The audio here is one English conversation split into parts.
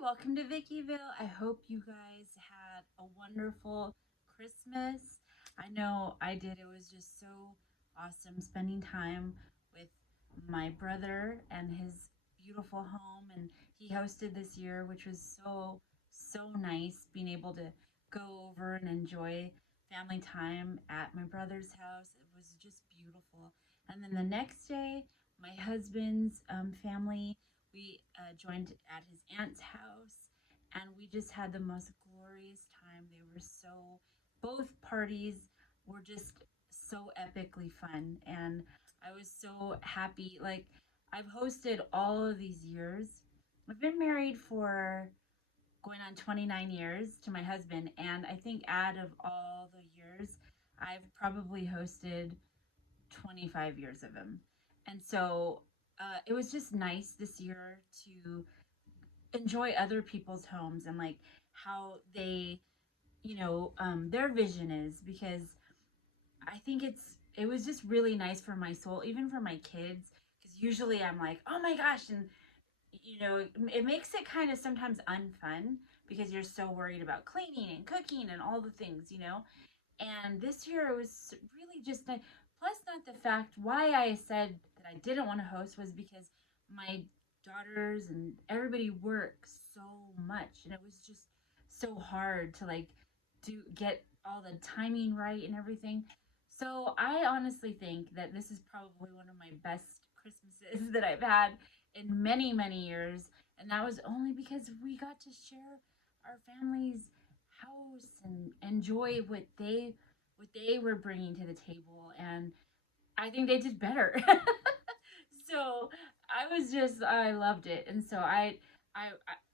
welcome to Vickyville. I hope you guys had a wonderful Christmas. I know I did. It was just so awesome spending time with my brother and his beautiful home. And he hosted this year, which was so nice being able to go over and enjoy family time at my brother's house. It was just beautiful. And then the next day, my husband's family, we joined at his aunt's house, and we just had the most glorious time. They were both parties were just so epically fun, and I was so happy. Like, I've hosted all of these years. I've been married for going on 29 years to my husband, and I think out of all the years, I've probably hosted 25 years of him. And so it was just nice this year to enjoy other people's homes and like how they, their vision is, because I think it was just really nice for my soul, even for my kids, because usually I'm like, oh my gosh, and it makes it kind of sometimes unfun because you're so worried about cleaning and cooking and all the things. And this year it was really just nice. Plus, not the fact why I said that I didn't want to host was because my daughters and everybody works so much, and it was just so hard to like get all the timing right and everything. So I honestly think that this is probably one of my best Christmases that I've had in many years, and that was only because we got to share our family's house and enjoy what they were bringing to the table, and I think they did better. So I loved it, and so I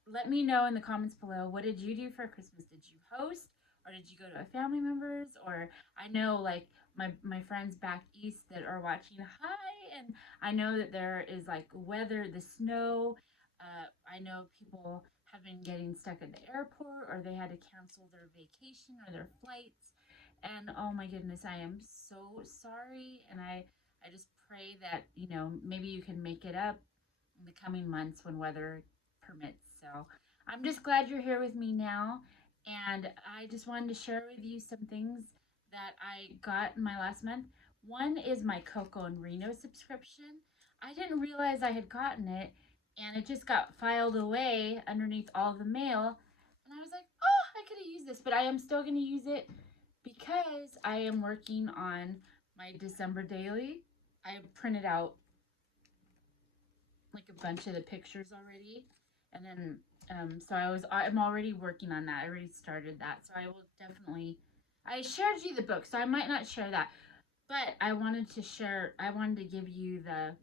let me know in the comments below, what did you do for Christmas? Did you host, or did you go to a family members? Or I know like my friends back east that are watching, hi, and I know that there is like weather, the snow. I know people have been getting stuck at the airport, or they had to cancel their vacation or their flights. And oh my goodness, I am so sorry. And I just pray that, maybe you can make it up in the coming months when weather permits. So I'm just glad you're here with me now. And I just wanted to share with you some things that I got in my last month. One is my Coco and Reno subscription. I didn't realize I had gotten it, and it just got filed away underneath all the mail. And I was like, oh, I could have used this, but I am still going to use it because I am working on my December daily. I printed out like a bunch of the pictures already, and then so I'm already working on that. I already started that, so I will definitely. I shared you the book, so I might not share that, but I wanted to share. I wanted to give you the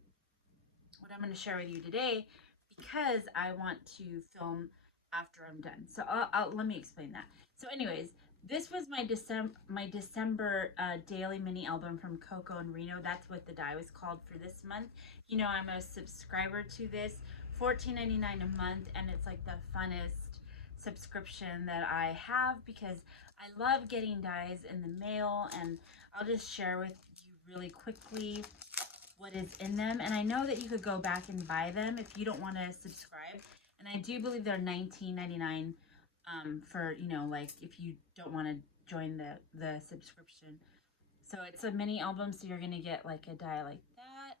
what I'm going to share with you today because I want to film after I'm done. So let me explain that. So, anyways, this was my December daily mini album from Coco and Reno. That's what the die was called for this month. I'm a subscriber to this, $14.99 a month, and it's like the funnest subscription that I have because I love getting dies in the mail, and I'll just share with you really quickly what is in them. And I know that you could go back and buy them if you don't want to subscribe. And I do believe they're $19.99 for, like if you don't want to join the subscription. So it's a mini album, so you're going to get like a die like that.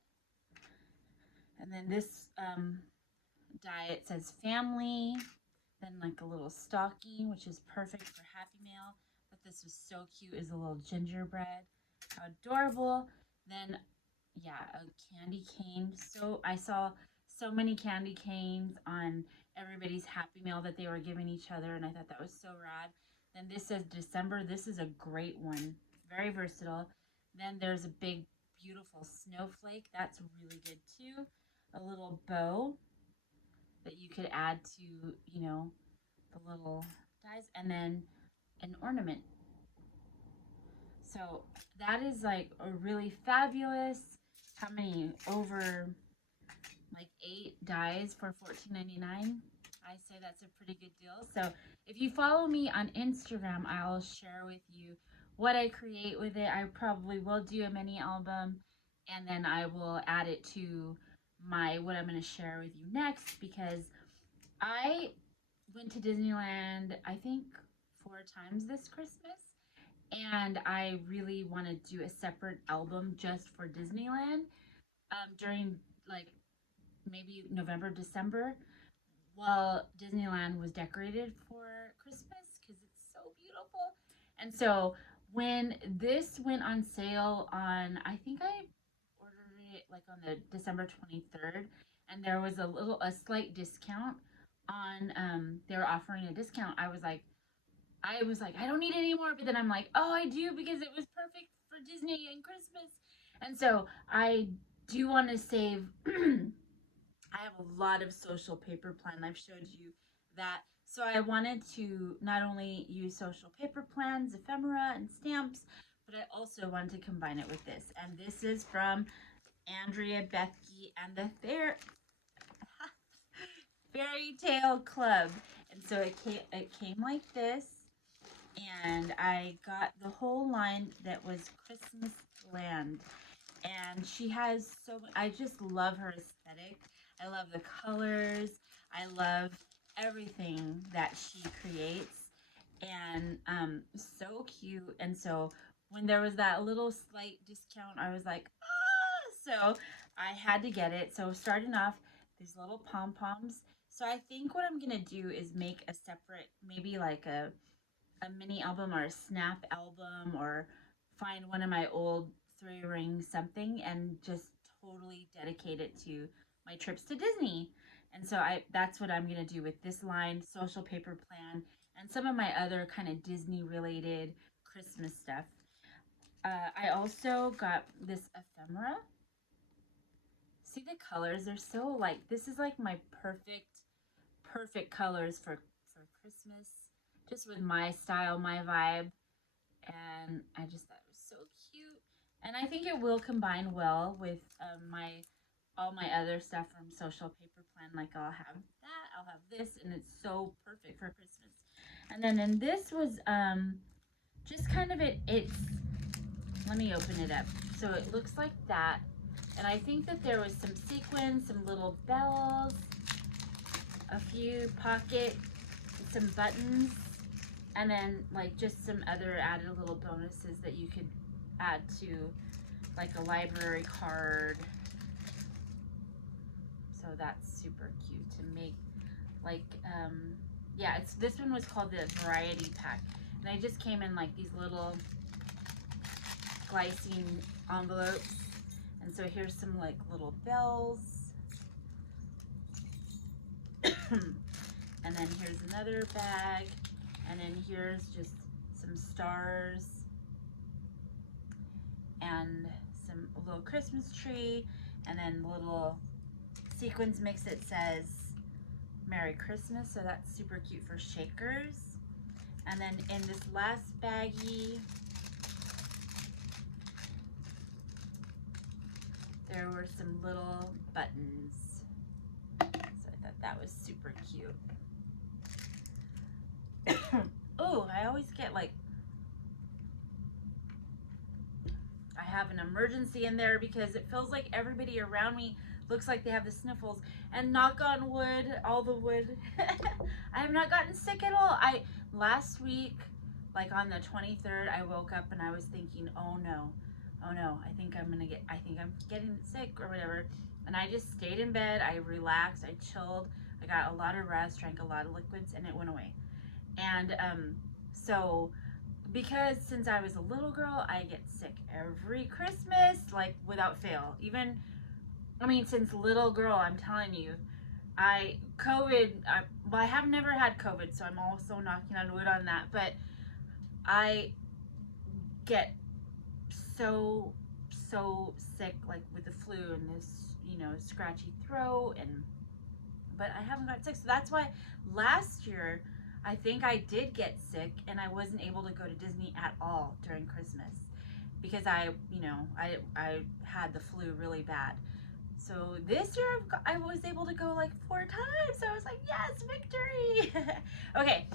And then this die, it says family. Then like a little stocking, which is perfect for Happy Meal. But this was so cute, is a little gingerbread. How adorable. Then yeah, a candy cane. So I saw so many candy canes on everybody's Happy Meal that they were giving each other, and I thought that was so rad. Then this says December. This is a great one, very versatile. Then there's a big, beautiful snowflake. That's really good too. A little bow that you could add to, the little dies, and then an ornament. So that is like a really fabulous. How many? Over like 8 dies for $14.99. I say that's a pretty good deal. So if you follow me on Instagram, I'll share with you what I create with it. I probably will do a mini album, and then I will add it to my what I'm going to share with you next, because I went to Disneyland, I think 4 times this Christmas. And I really want to do a separate album just for Disneyland during like maybe November, December, while Disneyland was decorated for Christmas because it's so beautiful. And so when this went on sale on, I think I ordered it like on the December 23rd, and there was a slight discount on, they were offering a discount. I was like, I don't need it anymore. But then I'm like, oh, I do because it was perfect for Disney and Christmas. And so I do want to save. I have a lot of social paper plan. I've showed you that. So I wanted to not only use social paper plans, ephemera, and stamps, but I also wanted to combine it with this. And this is from Andrea Bethke and the Fairy Tale Club. And so it came like this, and I got the whole line that was Christmas Land. And she has I just love her aesthetic. I love the colors. I love everything that she creates, and so cute. And so when there was that little slight discount, I was like, ah! So I had to get it. So starting off, these little pom poms. So I think what I'm gonna do is make a separate, maybe like a mini album or a snap album, or find one of my old three ring something and just totally dedicate it to my trips to Disney. And so that's what I'm going to do with this line, social paper plan, and some of my other kind of Disney related Christmas stuff. I also got this ephemera. See the colors? They're so like, this is like my perfect colors for Christmas, just with my style, my vibe. And I just thought it was so cute. And I think it will combine well with my all my other stuff from Social Paper Plan. Like I'll have that, I'll have this, and it's so perfect for Christmas. And then this was just kind of it's. Let me open it up. So it looks like that, and I think that there was some sequins, some little bells, a few pocket, some buttons, and then like just some other added little bonuses that you could add to like a library card. So that's super cute to make. Like yeah, it's this one was called the variety pack, and I just came in like these little glycine envelopes. And so here's some like little bells. And then here's another bag. And then here's just some stars and some little Christmas tree, and then little sequins mix that says Merry Christmas. So that's super cute for shakers. And then in this last baggie, there were some little buttons. So I thought that was super cute. Oh, I always get like, I have an emergency in there because it feels like everybody around me looks like they have the sniffles. And knock on wood, all the wood, I have not gotten sick at all. Last week, like on the 23rd, I woke up and I was thinking, oh no, I think I'm getting sick or whatever. And I just stayed in bed, I relaxed, I chilled, I got a lot of rest, drank a lot of liquids, and it went away. And so because since I was a little girl, I get sick every Christmas, like without fail. Even, I mean, since little girl, I'm telling you, I have never had COVID, so I'm also knocking on wood on that. But I get so sick, like with the flu and this, scratchy throat, but I haven't got sick. So that's why last year I think I did get sick and I wasn't able to go to Disney at all during Christmas because I had the flu really bad. So this year I was able to go like 4 times. So I was like, yes, victory. Okay,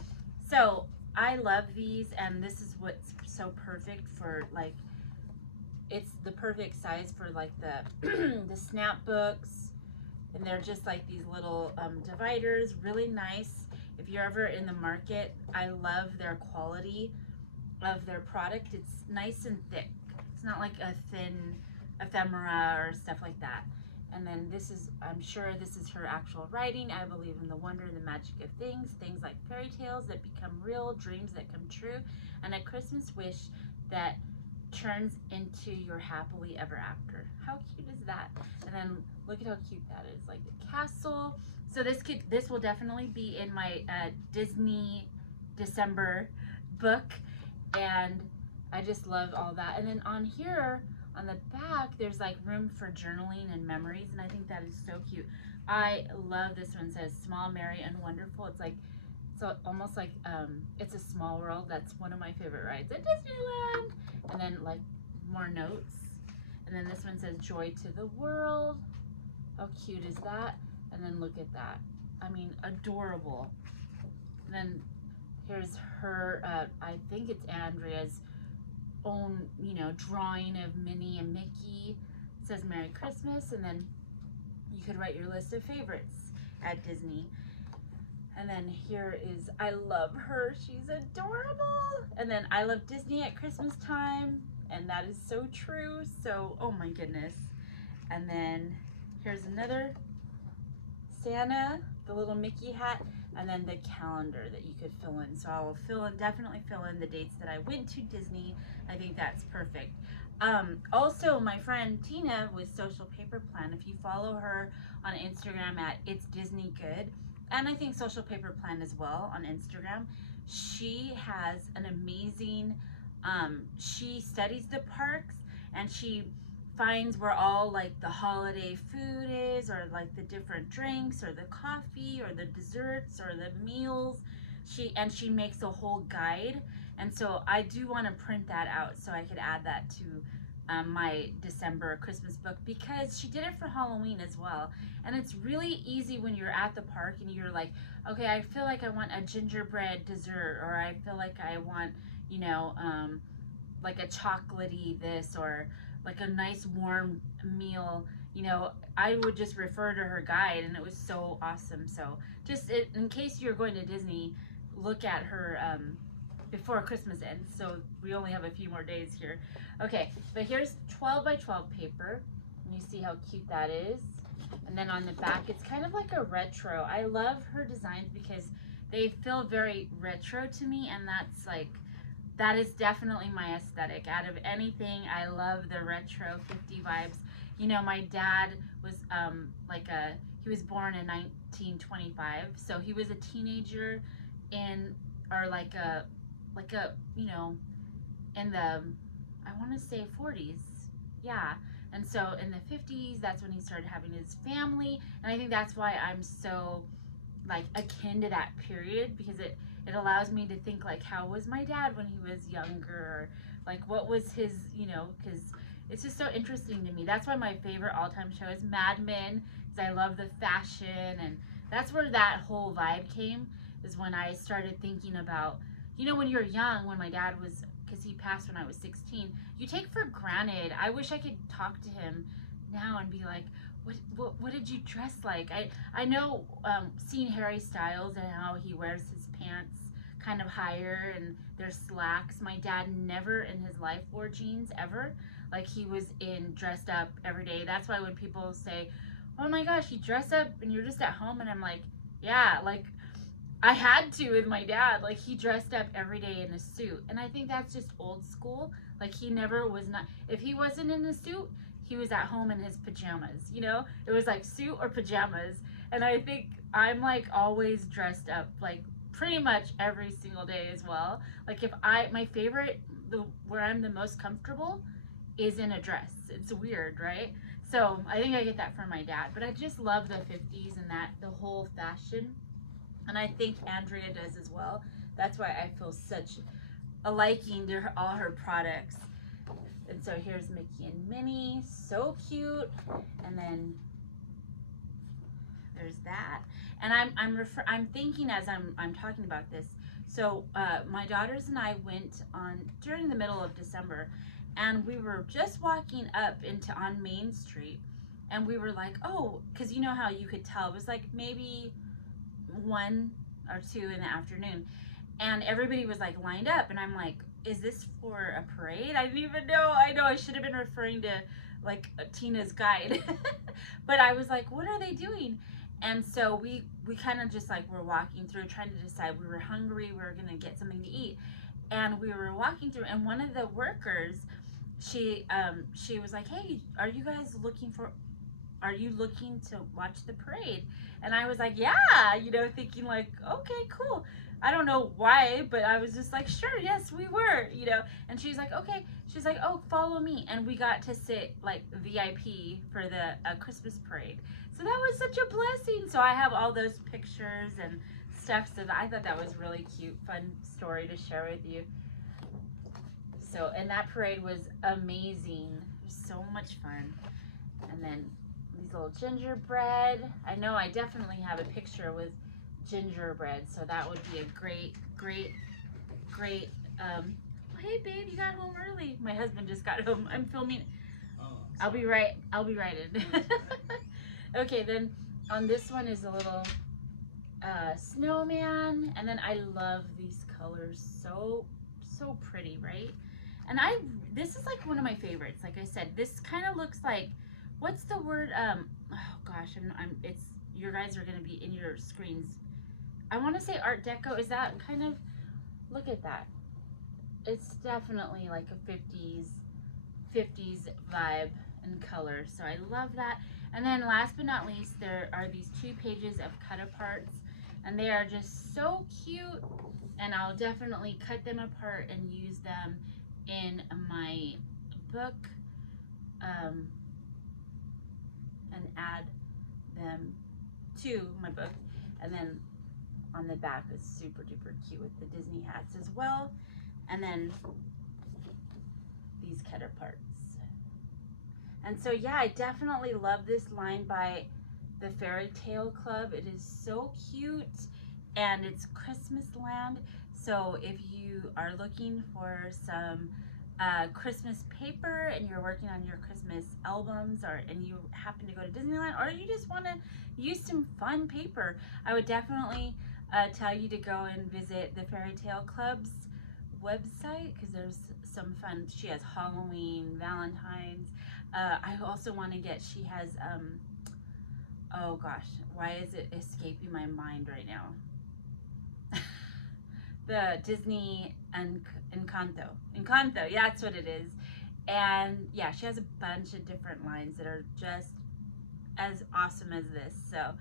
so I love these, and this is what's so perfect for like, it's the perfect size for like the the snap books. And they're just like these little dividers, really nice. if you're ever in the market, I love their quality of their product. It's nice and thick. It's not like a thin ephemera or stuff like that. And then this is, I'm sure this is her actual writing. I believe in the wonder and the magic of things like fairy tales that become real, dreams that come true, and a Christmas wish that turns into your happily ever after. How cute is that? And then look at how cute that is, like the castle. So this will definitely be in my Disney December book, and I just love all that. And then on here, on the back, there's like room for journaling and memories, and I think that is so cute. I love this one. It says small, merry, and wonderful. It's like, so almost like It's a Small World. That's one of my favorite rides at Disneyland. And then like more notes. And then this one says joy to the world. How cute is that? And then look at that. I mean, adorable. And then here's her, I think it's Andrea's own, you know, drawing of Minnie and Mickey. It says Merry Christmas, and then you could write your list of favorites at Disney. And then here is, I love her, she's adorable. And then I love Disney at Christmas time, and that is so true. So, oh my goodness. And then here's another Santa, the little Mickey hat, and then the calendar that you could fill in. So I will definitely fill in the dates that I went to Disney. I think that's perfect. Also, my friend Tina with Social Paper Plan, if you follow her on Instagram at It's Disney Good, and I think Social Paper Plan as well on Instagram, she has an amazing, she studies the parks, and she finds where all like the holiday food is, or like the different drinks or the coffee or the desserts or the meals. She makes a whole guide, and so I do want to print that out so I could add that to my December Christmas book, because she did it for Halloween as well. And it's really easy when you're at the park and you're like, okay, I feel like I want a gingerbread dessert, or I feel like I want, you know, like a chocolatey this, or like a nice warm meal. You know, I would just refer to her guide, and it was so awesome. So just in case you're going to Disney, look at her before Christmas ends. So we only have a few more days here. Okay, but here's 12 by 12 paper, and you see how cute that is. And then on the back, it's kind of like a retro. I love her designs because they feel very retro to me, and that's like, that is definitely my aesthetic. Out of anything, I love the retro 50 vibes. You know, my dad was he was born in 1925, so he was a teenager in, or like a, you know, in the, I want to say 40s. Yeah. And so in the 50s, that's when he started having his family. And I think that's why I'm so like akin to that period, because it allows me to think like, how was my dad when he was younger? Or like, what was his, you know, because it's just so interesting to me. That's why my favorite all-time show is Mad Men, because I love the fashion. And that's where that whole vibe came, is when I started thinking about, you know, when you're young, when my dad was, because he passed when I was 16, you take for granted. I wish I could talk to him now and be like, what did you dress like? I know seeing Harry Styles and how he wears his pants kind of higher and their slacks. My dad never in his life wore jeans ever. Like, he was dressed up every day. That's why when people say, oh my gosh, you dress up and you're just at home, and I'm like, yeah, like I had to with my dad. Like, he dressed up every day in a suit. And I think that's just old school. Like, he never was not, if he wasn't in a suit, he was at home in his pajamas, you know? It was like suit or pajamas. And I think I'm like always dressed up, like pretty much every single day as well. Like, my favorite, where I'm the most comfortable is in a dress. It's weird, right? So I think I get that from my dad. But I just love the 50s and the whole fashion. And I think Andrea does as well. That's why I feel such a liking to all her products. And so here's Mickey and Minnie, so cute. And then there's that. And I'm thinking as I'm talking about this. So my daughters and I went during the middle of December, and we were just walking up on Main Street, and we were like, oh, because you know how you could tell, it was like maybe one or 2 in the afternoon. And everybody was like lined up, and I'm like, is this for a parade? I didn't even know. I know I should have been referring to like Tina's guide. But I was like, what are they doing? And so we kind of just like were walking through trying to decide. We were hungry, we were gonna get something to eat. And we were walking through, and one of the workers, she was like, hey, are you looking to watch the parade? And I was like, yeah, thinking like, okay, cool. I don't know why, but I was just like, sure, yes, we were, And she's like, okay. She's like, oh, follow me. And we got to sit like VIP for the Christmas parade. So that was such a blessing. So I have all those pictures and stuff. So I thought that was really cute, fun story to share with you. So, and that parade was amazing. It was so much fun. And then these little gingerbread. I know I definitely have a picture with gingerbread, so that would be a great hey babe, you got home early. My husband just got home. I'm filming. I'll be right in. Okay, then on this one is a little snowman, and then I love these colors. So pretty, right? And this is like one of my favorites. Like I said, this kind of looks like, what's the word? Oh gosh, it's, you guys are gonna be in your screens. I want to say Art Deco. Is that kind of, look at that. It's definitely like a 50s vibe and color. So I love that. And then last but not least, there are these 2 pages of cut aparts, and they are just so cute. And I'll definitely cut them apart and use them in my book, and add them to my book. And then on the back is super duper cute with the Disney hats as well. And then these cut aparts. And so yeah, I definitely love this line by the Fairytale Club. It is so cute, and it's Christmas land. So if you are looking for some Christmas paper, and you're working on your Christmas albums, and you happen to go to Disneyland, or you just want to use some fun paper, I would definitely tell you to go and visit the Fairytale Club's website, because there's some fun. She has Halloween, Valentine's. I also want to get, she has oh gosh, why is it escaping my mind right now? The Disney Encanto, yeah, that's what it is. And yeah, she has a bunch of different lines that are just as awesome as this. So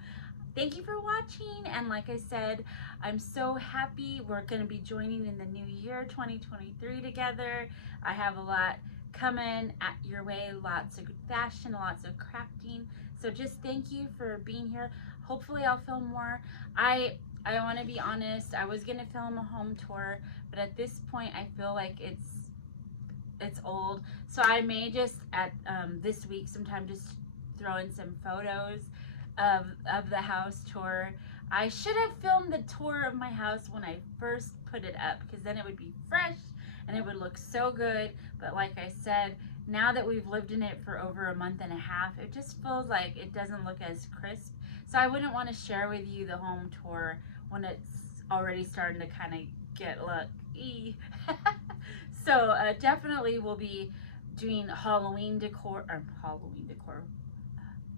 thank you for watching, and like I said, I'm so happy we're going to be joining in the new year 2023 together. I have a lot coming at your way, lots of good fashion, lots of crafting. So just thank you for being here. Hopefully I'll film more. I want to be honest, I was going to film a home tour, but at this point I feel like it's old. So I may just this week sometime just throw in some photos of the house tour. I should have filmed the tour of my house when I first put it up, because then it would be fresh and it would look so good. But like I said, now that we've lived in it for over a month and a half, it just feels like it doesn't look as crisp. So I wouldn't want to share with you the home tour when it's already starting to kind of get So definitely we'll be doing Halloween decor.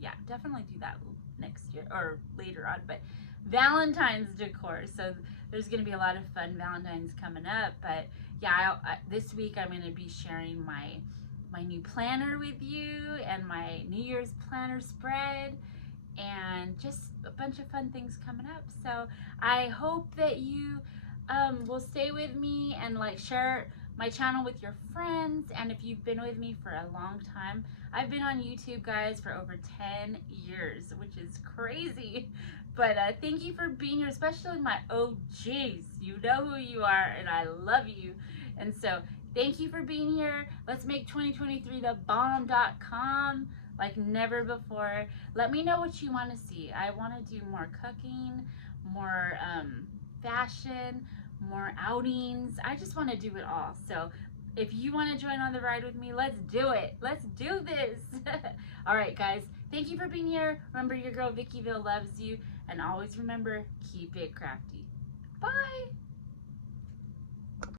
Yeah, definitely do that next year or later on, but Valentine's decor. So there's going to be a lot of fun Valentine's coming up. But yeah, this week I'm going to be sharing my new planner with you, and my New Year's planner spread, and just a bunch of fun things coming up. So I hope that you will stay with me and like share my channel with your friends. And if you've been with me for a long time, I've been on YouTube, guys, for over 10 years, which is crazy. But thank you for being here, especially my OGs. You know who you are, and I love you. And so thank you for being here. Let's make 2023 the bomb.com like never before. Let me know what you want to see. I want to do more cooking, more fashion, more outings. I just want to do it all. So if you want to join on the ride with me, let's do it. Let's do this. All right, guys. Thank you for being here. Remember, your girl Vickyville loves you. And always remember, keep it crafty. Bye.